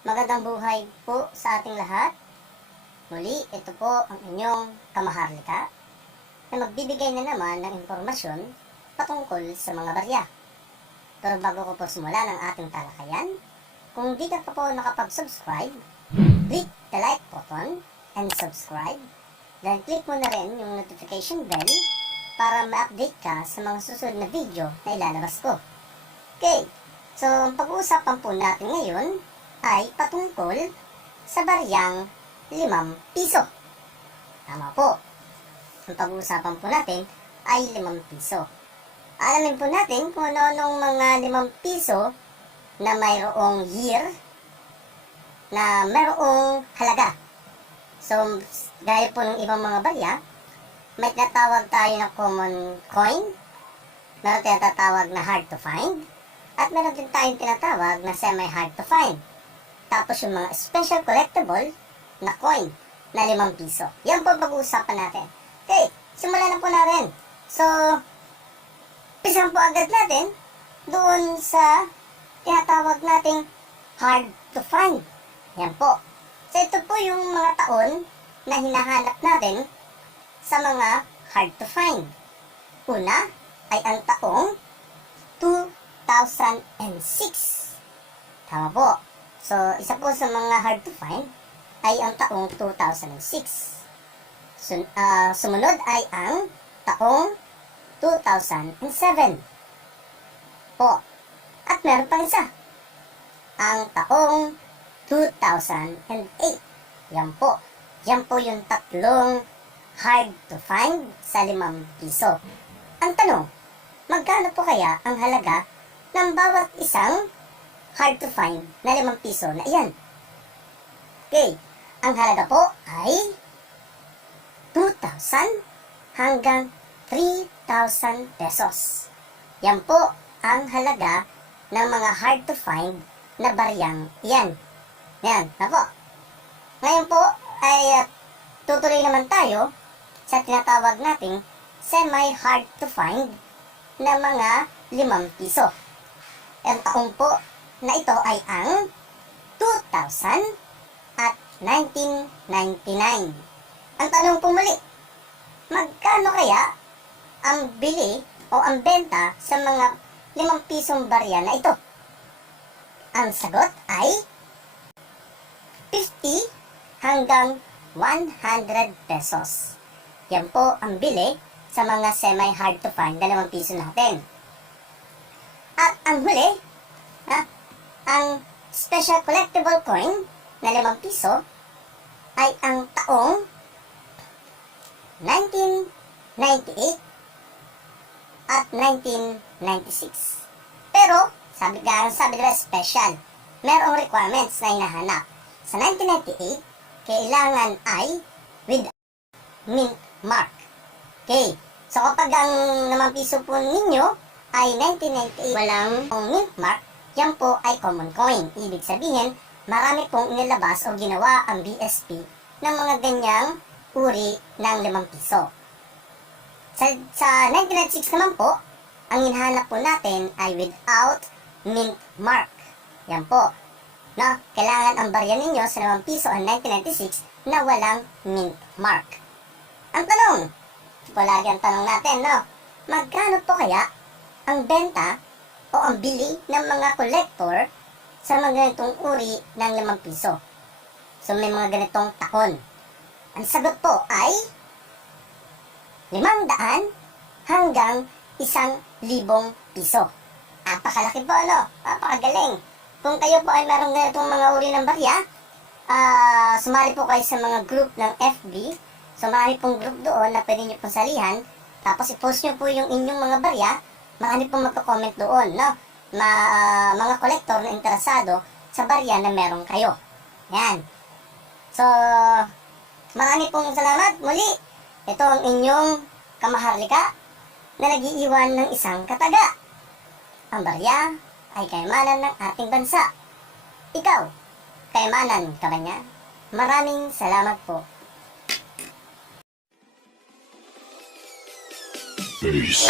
Magandang buhay po sa ating lahat. Muli, ito po ang inyong kamaharlika na magbibigay na naman ng impormasyon patungkol sa mga barya. Pero bago ko po simulan ang ating talakayan, kung di ka pa po nakapag-subscribe, click the like button and subscribe. Then click mo na rin yung notification bell para ma-update ka sa mga susunod na video na ilalabas ko. Okay, so ang pag-uusapan po natin ngayon ay patungkol sa baryang 5 piso. Tama po. Ang pag-uusapan po natin ay 5 piso. Alamin po natin kung ano-anong mga 5 piso na mayroong year na mayroong halaga. So, gaya po ng ibang mga barya, may tinatawag tayo na common coin, meron tayong tatawag na hard to find, at meron din tayong tinatawag na semi-hard to find. Tapos yung mga special collectible na coin na 5 piso. Yan po pag-uusapan natin. Okay, simulan na po natin. So, pisan po agad natin doon sa tinatawag nating hard to find. Yan po. So, ito po yung mga taon na hinahanap natin sa mga hard to find. Una ay ang taong 2006. Tama po. So, isa po sa mga hard to find ay ang taong 2006. Sun ah, sumunod ay ang taong 2007. Po. At meron pang isa. Ang taong 2008. Yan po. Yan po yung tatlong hard to find sa 5 piso. Ang tanong, magkano po kaya ang halaga ng bawat isang hard to find na 5 piso na iyan? Okay, ang halaga po ay 2,000 hanggang 3,000 pesos. Yan po ang halaga ng mga hard to find na baryang iyan. Yan, ako. Ngayon po ay uh, tutuloy naman tayo sa tinatawag nating semi-hard to find na mga 5 piso. Ang taong po na ito ay ang 2000 at 1999. Ang tanong po muli, magkano kaya ang bili o ang benta sa mga 5 pisong barya na ito? Ang sagot ay 50 hanggang 100 pesos. Yan po ang bili sa mga semi-hard to find na 5 piso natin. At ang huli, ang special collectible coin na 5 piso ay ang taong 1998 at 1996. Pero, sabi nga, sabi nila special, merong requirements na hinahanap. Sa 1998, kailangan ay with mint mark. Okay. So, kapag ang naman piso po ninyo ay 1998 walang mint mark, yan po ay common coin. Ibig sabihin, marami pong inilabas o ginawa ang BSP ng mga ganyang uri ng 5 piso. Sa, sa 1996 naman po, ang hinahanap po natin ay without mint mark. Yan po. No? Kailangan ang barya ninyo sa 5 piso ang 1996 na walang mint mark. Ang tanong, ito lagi ang tanong natin, no? Magkano po kaya ang benta o ang bili ng mga collector sa mga ganitong uri ng 5 piso? So may mga ganitong taon. Ang sagot po ay 500 hanggang 1,000 piso. Napakalaki po, ano? Napakagaling. Kung kayo po ay meron ganitong mga uri ng barya, ah sumali po kayo sa mga group ng FB. So marami pong group doon na pwede nyo pong salihan. Tapos i-post nyo po yung inyong mga barya. Marami pong magko-comment doon, no? Ma, ah, mga kolektor na interesado sa barya na meron kayo. Yan. So, marami pong salamat muli. Ito ang inyong kamaharlika na nagiiwan ng isang kataga. Ang barya ay kayamanan ng ating bansa. Ikaw, kayamanan ka ba niya? Maraming salamat po. Peace.